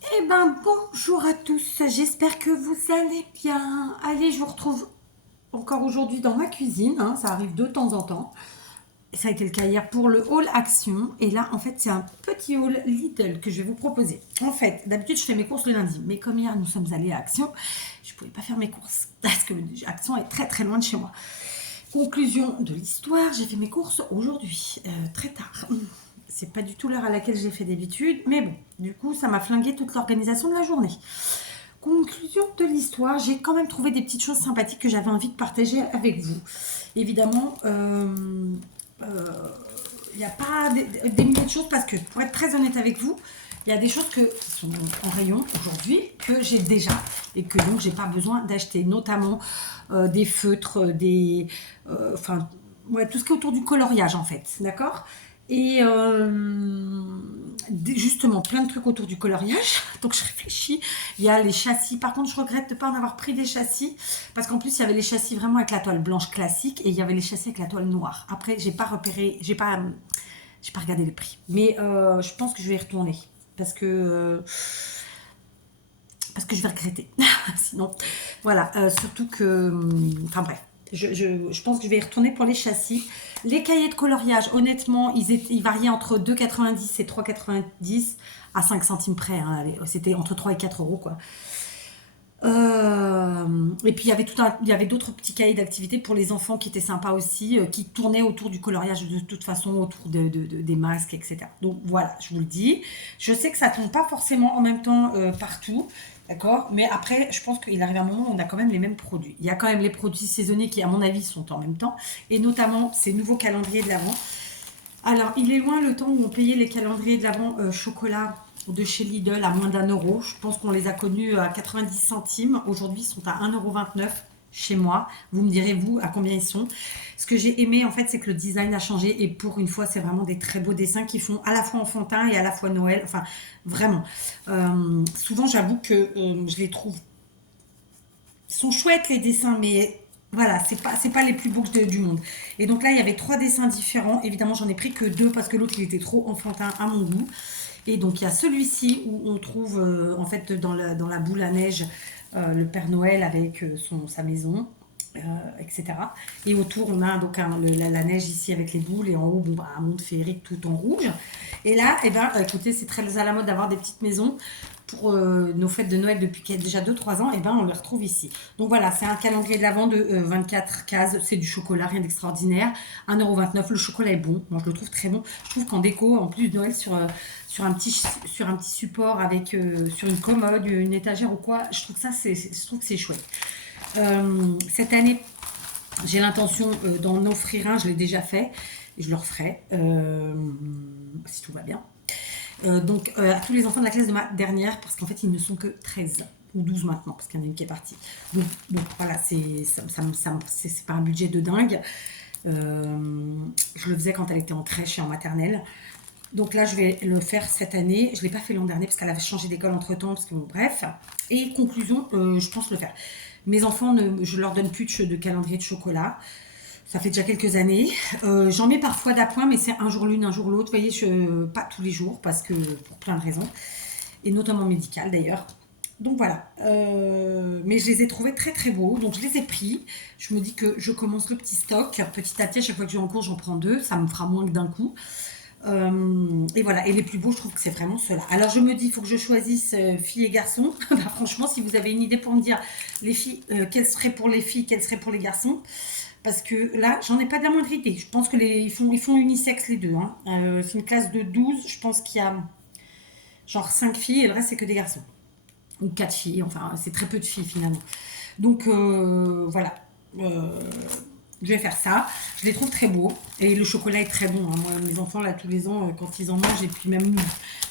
Eh ben bonjour à tous, j'espère que vous allez bien. Allez, je vous retrouve encore aujourd'hui dans ma cuisine, hein, ça arrive de temps en temps. Ça a été le cas hier pour le haul Action. Et là, en fait, c'est un petit haul Lidl que je vais vous proposer. En fait, d'habitude, je fais mes courses le lundi. Mais comme hier, nous sommes allés à Action, je ne pouvais pas faire mes courses. Parce que Action est très très loin de chez moi. Conclusion de l'histoire, j'ai fait mes courses aujourd'hui, très tard. C'est pas du tout l'heure à laquelle j'ai fait d'habitude, mais bon, du coup, ça m'a flingué toute l'organisation de la journée. Conclusion de l'histoire, j'ai quand même trouvé des petites choses sympathiques que j'avais envie de partager avec vous. Évidemment, il n'y a pas des milliers de choses parce que, pour être très honnête avec vous, il y a des choses qui sont en rayon aujourd'hui que j'ai déjà et que donc j'ai pas besoin d'acheter, notamment des feutres, enfin, ouais, tout ce qui est autour du coloriage en fait, d'accord. Et justement, plein de trucs autour du coloriage. Donc je réfléchis. Il y a les châssis. Par contre, je regrette de ne pas en avoir pris des châssis. Parce qu'en plus, il y avait les châssis vraiment avec la toile blanche classique. Et il y avait les châssis avec la toile noire. Après, j'ai pas repéré. J'ai pas regardé le prix. Mais je pense que je vais y retourner. Parce que je vais regretter. Sinon, voilà. Surtout que. Enfin bref. Je pense que je vais y retourner pour les châssis. Les cahiers de coloriage, honnêtement, ils variaient entre 2,90 et 3,90 à 5 centimes près, hein. C'était entre 3 et 4 euros, quoi. Et puis il y avait d'autres petits cahiers d'activité pour les enfants qui étaient sympas aussi, qui tournaient autour du coloriage de toute façon, autour des masques, etc. Donc voilà, je vous le dis. Je sais que ça tombe pas forcément en même temps partout, d'accord. Mais après, je pense qu'il arrive un moment où on a quand même les mêmes produits. Il y a quand même les produits saisonniers qui, à mon avis, sont en même temps, et notamment ces nouveaux calendriers de l'Avent. Alors, il est loin le temps où on payait les calendriers de l'Avent chocolat de chez Lidl à moins d'1 euro. Je pense qu'on les a connus à 90 centimes. Aujourd'hui, ils sont à 1,29 € chez moi. Vous me direz, vous, à combien ils sont. Ce que j'ai aimé, en fait, c'est que le design a changé. Et pour une fois, c'est vraiment des très beaux dessins qui font à la fois enfantin et à la fois Noël. Enfin, vraiment. Souvent, j'avoue que je les trouve. Ils sont chouettes, les dessins, mais voilà, c'est pas les plus beaux du monde. Et donc là, il y avait trois dessins différents. Évidemment, j'en ai pris que deux parce que l'autre, il était trop enfantin à mon goût. Et donc il y a celui-ci où on trouve en fait dans la boule à neige le Père Noël avec sa maison, etc. Et autour on a donc la neige ici avec les boules et en haut bon, bah, un monde féerique tout en rouge. Et là, eh ben, écoutez, c'est très à la mode d'avoir des petites maisons pour nos fêtes de Noël depuis déjà 2 3 ans, et ben on les retrouve ici. Donc voilà, c'est un calendrier de l'Avent de 24 cases, c'est du chocolat, rien d'extraordinaire. 1,29 €, le chocolat est bon, moi je le trouve très bon. Je trouve qu'en déco, en plus de Noël, sur un petit support avec sur une commode, une étagère ou quoi, je trouve que c'est chouette. Cette année, j'ai l'intention d'en offrir un, je l'ai déjà fait, et je le referai si tout va bien. À tous les enfants de la classe de ma dernière, parce qu'en fait ils ne sont que 13 ou 12 maintenant, parce qu'il y en a une qui est partie. Donc voilà, c'est pas un budget de dingue. Je le faisais quand elle était en crèche et en maternelle. Donc là, je vais le faire cette année. Je ne l'ai pas fait l'an dernier parce qu'elle avait changé d'école entre temps. Parce que, bon, bref. Et conclusion, je pense le faire. Mes enfants, je leur donne plus de calendrier de chocolat. Ça fait déjà quelques années. J'en mets parfois d'appoint, mais c'est un jour l'une, un jour l'autre. Vous voyez, pas tous les jours, parce que pour plein de raisons. Et notamment médicales d'ailleurs. Donc voilà. Mais je les ai trouvés très très beaux. Donc je les ai pris. Je me dis que je commence le petit stock. Petit à petit, à chaque fois que je vais en cours, j'en prends deux. Ça me fera moins que d'un coup. Et voilà, et les plus beaux, je trouve que c'est vraiment ceux-là. Alors je me dis, il faut que je choisisse filles et garçons. Bah, franchement, si vous avez une idée pour me dire les filles, quelles seraient pour les filles, quelles seraient pour les garçons, parce que là, j'en ai pas de la moindre idée. Je pense que ils font unisexe les deux, hein. C'est une classe de 12, je pense qu'il y a genre 5 filles et le reste c'est que des garçons. Ou 4 filles, enfin c'est très peu de filles finalement. Donc voilà. Euh, je vais faire ça. Je les trouve très beaux. Et le chocolat est très bon, hein. Moi, mes enfants, là, tous les ans, quand ils en mangent, et puis même nous,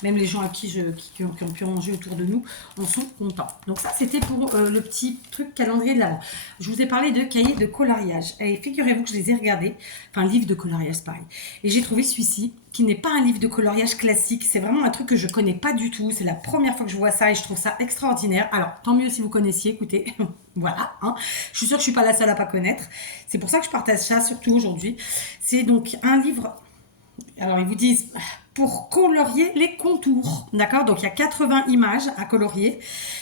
même les gens à qui ont pu en manger autour de nous, en sont contents. Donc ça, c'était pour le petit truc calendrier de l'avant. Je vous ai parlé de cahiers de coloriage. Et figurez-vous que je les ai regardés. Enfin, livre de coloriage, c'est pareil. Et j'ai trouvé celui-ci, qui n'est pas un livre de coloriage classique. C'est vraiment un truc que je connais pas du tout. C'est la première fois que je vois ça et je trouve ça extraordinaire. Alors, tant mieux si vous connaissiez, écoutez. Voilà, hein. Je suis sûre que je suis pas la seule à pas connaître. C'est pour ça que je partage ça, surtout aujourd'hui. C'est donc un livre Alors, ils vous disent pour colorier les contours. D'accord? Donc, il y a 80 images à colorier.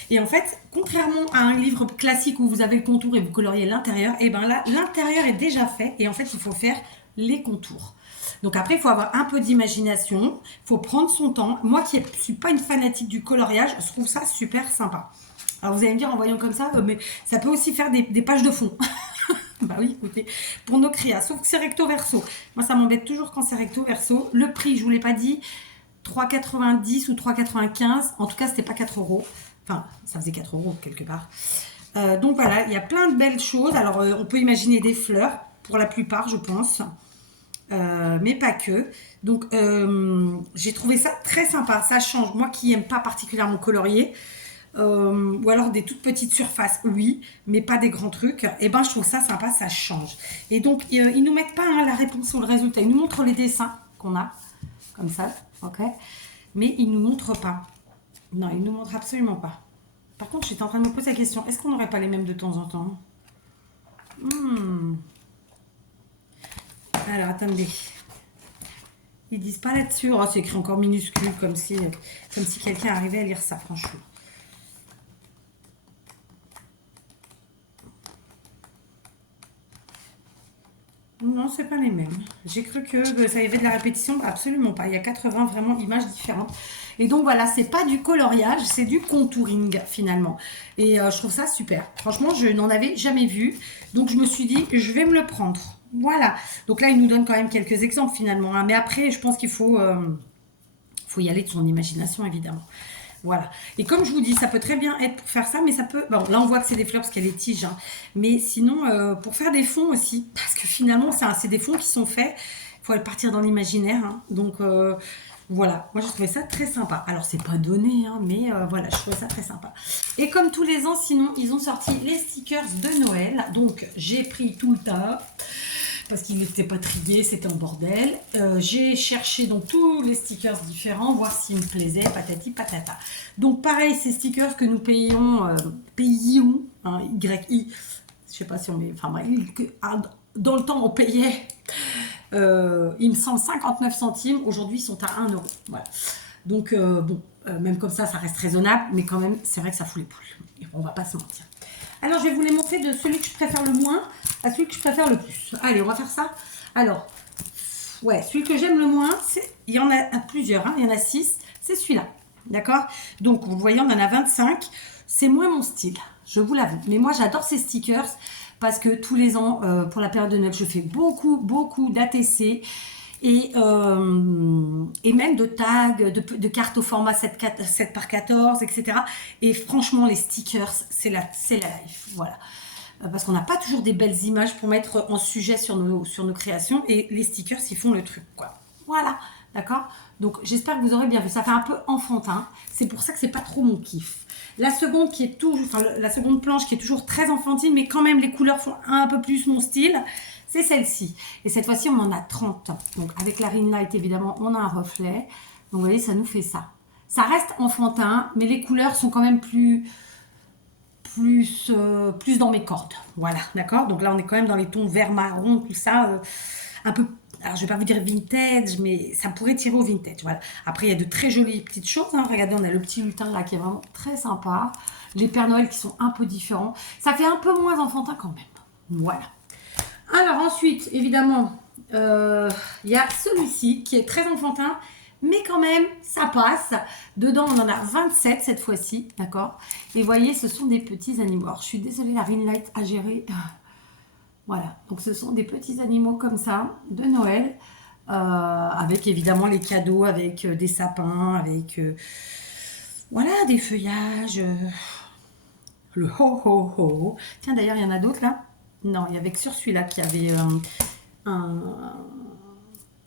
Et en fait, contrairement à un livre classique où vous avez le contour et vous coloriez l'intérieur, et bien là, l'intérieur est déjà fait. Et en fait, il faut faire les contours. Donc après, il faut avoir un peu d'imagination. Il faut prendre son temps. Moi qui ne suis pas une fanatique du coloriage, je trouve ça super sympa. Alors, vous allez me dire en voyant comme ça, mais ça peut aussi faire des pages de fond. Bah oui, écoutez, pour nos créas, sauf que c'est recto verso. Moi, ça m'embête toujours quand c'est recto verso. Le prix, je vous l'ai pas dit, 3,90 ou 3,95. En tout cas, c'était pas 4 euros. Enfin, ça faisait 4 euros quelque part. Donc voilà, il y a plein de belles choses. Alors, on peut imaginer des fleurs, pour la plupart, je pense. Mais pas que. Donc, j'ai trouvé ça très sympa. Ça change. Moi qui n'aime pas particulièrement colorier, ou alors des toutes petites surfaces, oui, mais pas des grands trucs, et ben je trouve ça sympa, ça change. Et donc, ils nous mettent pas la réponse ou le résultat, ils nous montrent les dessins qu'on a, comme ça, ok, mais ils nous montrent pas. Non, ils nous montrent absolument pas. Par contre, j'étais en train de me poser la question, est-ce qu'on n'aurait pas les mêmes de temps en temps? Alors, attendez. Ils disent pas là-dessus, oh, c'est écrit encore minuscule, comme si quelqu'un arrivait à lire ça, franchement. Non, c'est pas les mêmes. J'ai cru que ça y avait de la répétition. Absolument pas. Il y a 80 vraiment images différentes. Et donc voilà, c'est pas du coloriage, c'est du contouring finalement. Et je trouve ça super. Franchement, je n'en avais jamais vu. Donc je me suis dit, je vais me le prendre. Voilà. Donc là, il nous donne quand même quelques exemples finalement, hein. Mais après, je pense qu'il faut y aller de son imagination évidemment. Voilà. Et comme je vous dis, ça peut très bien être pour faire ça, mais ça peut... Bon, là, on voit que c'est des fleurs parce qu'il y a des tiges. Hein. Mais sinon, pour faire des fonds aussi, parce que finalement, c'est des fonds qui sont faits. Il faut aller partir dans l'imaginaire. Hein. Donc, voilà. Moi, j'ai trouvé ça très sympa. Alors, c'est pas donné, hein, mais voilà, je trouvais ça très sympa. Et comme tous les ans, sinon, ils ont sorti les stickers de Noël. Donc, j'ai pris tout le tas. Parce qu'il n'était pas trié, c'était en bordel. J'ai cherché donc tous les stickers différents, voir s'ils me plaisaient, patati patata. Donc pareil, ces stickers que nous payions, hein, YI, je sais pas si on met, enfin bref, dans le temps on payait, il me semble 59 centimes, aujourd'hui ils sont à 1 euro. Voilà. Donc bon, même comme ça reste raisonnable, mais quand même c'est vrai que ça fout les poules. Et on va pas se mentir. Alors, je vais vous les montrer de celui que je préfère le moins à celui que je préfère le plus. Allez, on va faire ça. Alors, ouais, celui que j'aime le moins, il y en a plusieurs, hein, il y en a 6, c'est celui-là. D'accord? Donc, vous voyez, on en a 25. C'est moins mon style, je vous l'avoue. Mais moi, j'adore ces stickers parce que tous les ans, pour la période de Noël, je fais beaucoup d'ATC. Et même de tags, de cartes au format 7 par 14, etc. Et franchement, les stickers, c'est la life. Voilà. Parce qu'on n'a pas toujours des belles images pour mettre en sujet sur nos créations. Et les stickers, ils font le truc, quoi. Voilà. D'accord? Donc, j'espère que vous aurez bien vu. Ça fait un peu enfantin. C'est pour ça que c'est pas trop mon kiff. La seconde la seconde planche qui est toujours très enfantine, mais quand même, les couleurs font un peu plus mon style. C'est celle-ci. Et cette fois-ci, on en a 30. Donc, avec la ring light, évidemment, on a un reflet. Donc, vous voyez, ça nous fait ça. Ça reste enfantin, mais les couleurs sont quand même plus dans mes cordes. Voilà, d'accord? Donc là, on est quand même dans les tons vert, marron, tout ça. Un peu, alors je vais pas vous dire vintage, mais ça pourrait tirer au vintage. Voilà. Après, il y a de très jolies petites choses. Hein. Regardez, on a le petit lutin là qui est vraiment très sympa. Les Pères Noël qui sont un peu différents. Ça fait un peu moins enfantin quand même. Voilà. Alors ensuite, évidemment, il y a celui-ci qui est très enfantin, mais quand même, ça passe. Dedans, on en a 27 cette fois-ci, d'accord? Et vous voyez, ce sont des petits animaux. Alors, je suis désolée, la ring light à gérer. Voilà, donc ce sont des petits animaux comme ça, de Noël, avec évidemment les cadeaux, avec des sapins, avec voilà, des feuillages, le ho-ho-ho. Tiens, d'ailleurs, il y en a d'autres là. Non, il y avait que sur celui-là qui avait un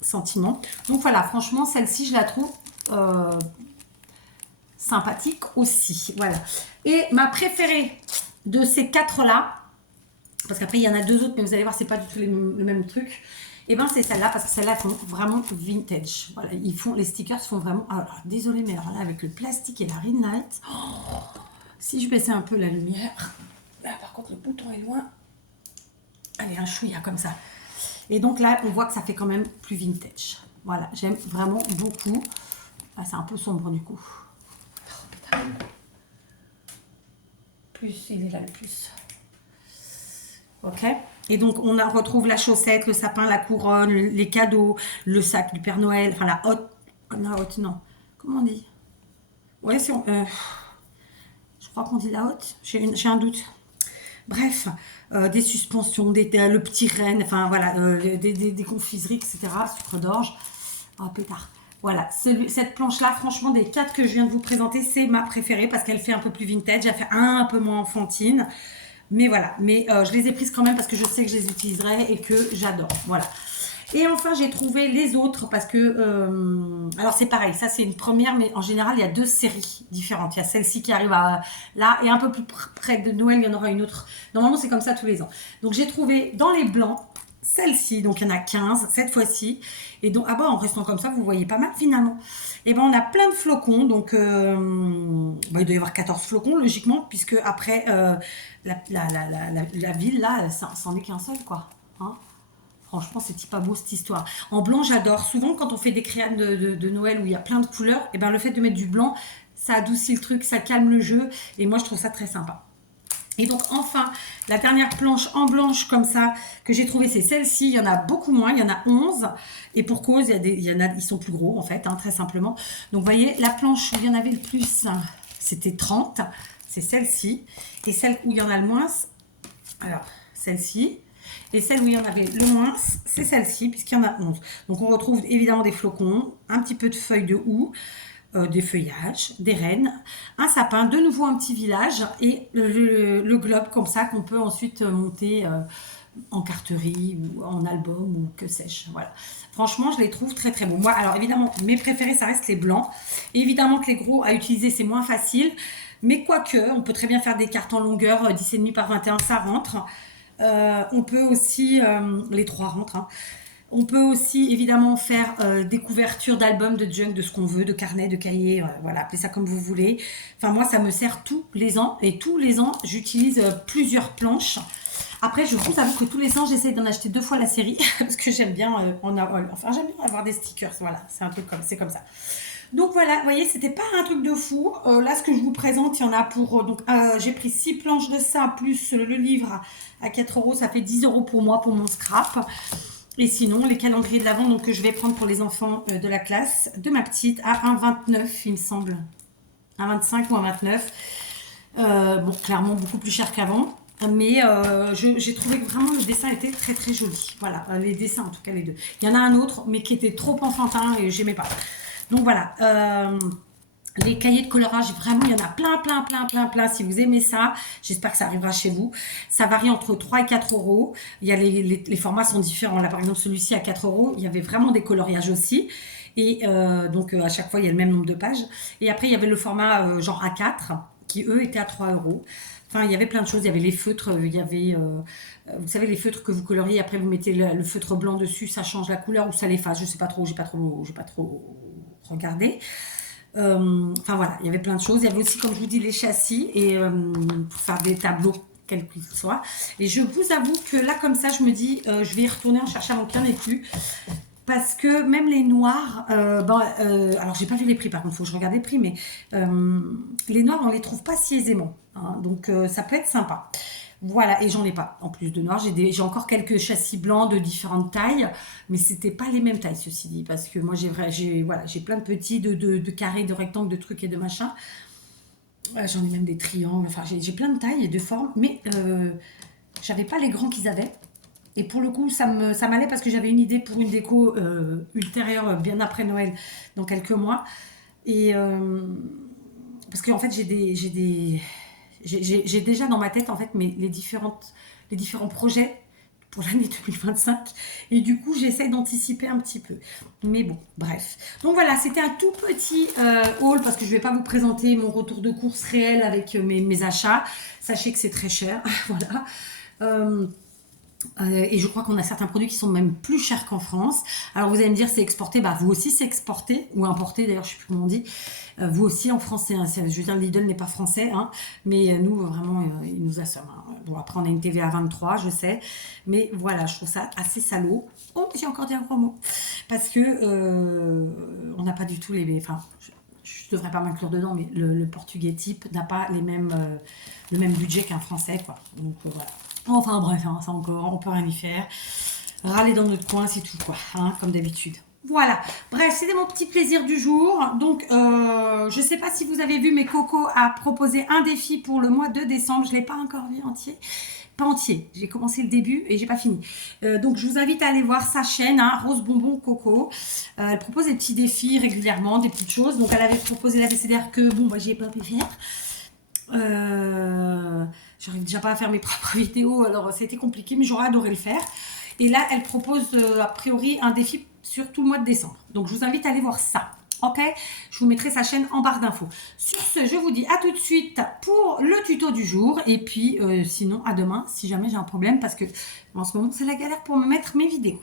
sentiment. Donc voilà, franchement, celle-ci, je la trouve sympathique aussi. Voilà. Et ma préférée de ces 4-là, parce qu'après, il y en a 2 autres, mais vous allez voir, c'est pas du tout le même truc. Et ben c'est celle-là, parce que celle-là, font vraiment vintage. Voilà, les stickers font vraiment... Alors, désolé, mais alors là, avec le plastique et la ring light, si je baissais un peu la lumière... Là, par contre, le bouton est loin. Allez, un chouïa comme ça. Et donc là, on voit que ça fait quand même plus vintage. Voilà, j'aime vraiment beaucoup. Ah, c'est un peu sombre du coup. Oh, putain. Plus, il est là le plus. Ok. Et donc, retrouve la chaussette, le sapin, la couronne, les cadeaux, le sac du Père Noël, enfin la hotte. La hotte, non. Comment on dit? Ouais, si on, je crois qu'on dit la hotte. J'ai un doute. Bref, des suspensions, le petit renne, enfin voilà, des confiseries, etc. Sucre d'orge. Oh, pétard. Voilà, cette planche-là, franchement, des 4 que je viens de vous présenter, c'est ma préférée parce qu'elle fait un peu plus vintage, elle fait un peu moins enfantine. Mais voilà, mais je les ai prises quand même parce que je sais que je les utiliserai et que j'adore. Voilà. Et enfin, j'ai trouvé les autres parce que... alors, c'est pareil, ça c'est une première, mais en général, il y a 2 séries différentes. Il y a celle-ci qui arrive là, et un peu plus près de Noël, il y en aura une autre. Normalement, c'est comme ça tous les ans. Donc, j'ai trouvé dans les blancs, celle-ci, donc il y en a 15 cette fois-ci. Et donc, ah bah, en restant comme ça, vous voyez pas mal finalement. Et ben, on a plein de flocons, donc bah, il doit y avoir 14 flocons, logiquement, puisque après, la ville, là, ça c'en est qu'un seul, quoi. Hein. Franchement, c'est pas beau cette histoire. En blanc, j'adore. Souvent, quand on fait des créanes de Noël où il y a plein de couleurs, et ben le fait de mettre du blanc, ça adoucit le truc, ça calme le jeu. Et moi, je trouve ça très sympa. Et donc, enfin, la dernière planche en blanche comme ça que j'ai trouvée, c'est celle-ci. Il y en a beaucoup moins, il y en a 11. Et pour cause, ils sont plus gros, en fait, hein, très simplement. Donc, vous voyez, la planche où il y en avait le plus, c'était 30. C'est celle-ci. Et celle où il y en a le moins, alors, celle-ci. Et celle où il y en avait le moins, c'est celle-ci, puisqu'il y en a 11. Donc, on retrouve évidemment des flocons, un petit peu de feuilles de houx, des feuillages, des rennes, un sapin, de nouveau un petit village, et le globe comme ça qu'on peut ensuite monter en carterie ou en album ou que sais-je. Voilà. Franchement, je les trouve très très beaux. Moi, alors évidemment, mes préférés, ça reste les blancs. Et évidemment que les gros à utiliser, c'est moins facile. Mais quoique, on peut très bien faire des cartes en longueur, 10,5 par 21, ça rentre. On peut aussi, les 3 rentrent, hein. On peut aussi évidemment faire des couvertures d'albums, de junk, de ce qu'on veut, de carnets, de cahiers, voilà, appelez ça comme vous voulez. Enfin, moi, ça me sert tous les ans. Et tous les ans, j'utilise plusieurs planches. Après, je vous avoue que tous les ans, j'essaie d'en acheter 2 fois la série. Parce que j'aime bien j'aime bien avoir des stickers. Voilà, c'est comme ça. Donc voilà, vous voyez, c'était pas un truc de fou. Là, ce que je vous présente, il y en a pour... j'ai pris 6 planches de ça, plus le livre à 4 €. Ça fait 10 € pour moi, pour mon scrap. Et sinon, les calendriers de l'Avent, donc que je vais prendre pour les enfants de la classe, de ma petite, à 1,29, il me semble. 1,25 ou 1,29. Bon, clairement, beaucoup plus cher qu'avant. Mais j'ai trouvé que vraiment le dessin était très très joli. Voilà, les dessins en tout cas, les deux. Il y en a un autre, mais qui était trop enfantin et j'aimais pas. Donc voilà, les cahiers de colorage, vraiment, il y en a plein. Si vous aimez ça, j'espère que ça arrivera chez vous. Ça varie entre 3 et 4 €. Il y a les formats sont différents. Là, par exemple, celui-ci à 4 €. Il y avait vraiment des coloriages aussi. Et donc, à chaque fois, il y a le même nombre de pages. Et après, il y avait le format genre A4, qui, eux, étaient à 3 €. Enfin, il y avait plein de choses. Il y avait les feutres, il y avait... vous savez, les feutres que vous coloriez, après, vous mettez le feutre blanc dessus, ça change la couleur ou ça l'efface. Je sais pas trop, j'ai pas trop regardé. Enfin voilà, il y avait plein de choses. Il y avait aussi, comme je vous dis, les châssis et pour faire des tableaux quels qu'ils soient. Et je vous avoue que là, comme ça, je me dis, je vais y retourner en cherchant avant qu'il n'y en ait plus. Parce que même les noirs, alors j'ai pas vu les prix par contre, il faut que je regarde les prix, mais les noirs, on les trouve pas si aisément. Hein, donc ça peut être sympa. Voilà, et j'en ai pas en plus de noir. J'ai encore quelques châssis blancs de différentes tailles, mais c'était pas les mêmes tailles, ceci dit, parce que moi j'ai plein de petits, de carrés, de rectangles, de trucs et de machins. J'en ai même des triangles, enfin j'ai plein de tailles et de formes, mais j'avais pas les grands qu'ils avaient. Et pour le coup, ça m'allait parce que j'avais une idée pour une déco ultérieure, bien après Noël, dans quelques mois. Et parce qu'en fait, j'ai déjà dans ma tête en fait les différents projets pour l'année 2025 et du coup j'essaie d'anticiper un petit peu, mais bon bref. Donc voilà, c'était un tout petit haul parce que je vais pas vous présenter mon retour de course réel avec mes achats. Sachez que c'est très cher. Voilà. Et je crois qu'on a certains produits qui sont même plus chers qu'en France. Alors vous allez me dire c'est exporté, bah vous aussi c'est exporté ou importé d'ailleurs, je sais plus comment on dit. Vous aussi en France, je veux dire Lidl n'est pas français, hein, mais nous vraiment il nous assomme. Hein. Bon après on a une TVA à 23, je sais, mais voilà je trouve ça assez salaud. Oh j'ai encore dit un gros mot parce que on n'a pas du tout les, enfin je devrais pas m'inclure dedans, mais le portugais type n'a pas les mêmes, le même budget qu'un français quoi. Donc voilà. Enfin bref, hein, ça encore, on peut rien y faire. Râler dans notre coin, c'est tout quoi, hein, comme d'habitude. Voilà, bref, c'était mon petit plaisir du jour. Donc, je sais pas si vous avez vu, mais Coco a proposé un défi pour le mois de décembre. Je l'ai pas encore vu entier. Pas entier, j'ai commencé le début et j'ai pas fini. Donc, je vous invite à aller voir sa chaîne, hein, Rose Bonbon Coco. Elle propose des petits défis régulièrement, des petites choses. Donc, elle avait proposé la BCDR que, bon, bah, j'ai pas pu faire. J'arrive déjà pas à faire mes propres vidéos, alors c'était compliqué, mais j'aurais adoré le faire. Et là, elle propose a priori un défi sur tout le mois de décembre. Donc je vous invite à aller voir ça. Ok, je vous mettrai sa chaîne en barre d'infos. Sur ce, je vous dis à tout de suite pour le tuto du jour. Et puis sinon, à demain si jamais j'ai un problème parce que en ce moment, c'est la galère pour me mettre mes vidéos.